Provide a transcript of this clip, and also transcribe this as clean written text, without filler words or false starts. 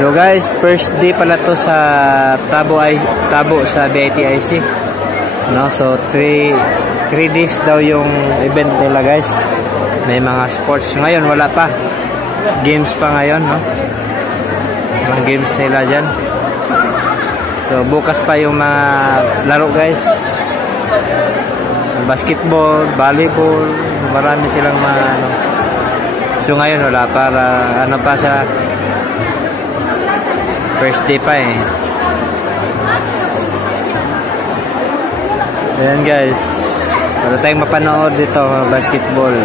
Hello guys, first day pala to sa Tabo sa BITIC. No, so 3 days daw yung event nila guys. May mga sports ngayon, wala pa. Games pa ngayon, no. Mga games nila diyan. So bukas pa yung mga laro guys. Basketball, volleyball, marami silang mga ano. So ngayon wala para ano pa sa first day pa eh. Ayan guys, para tayong mapanood dito basketball.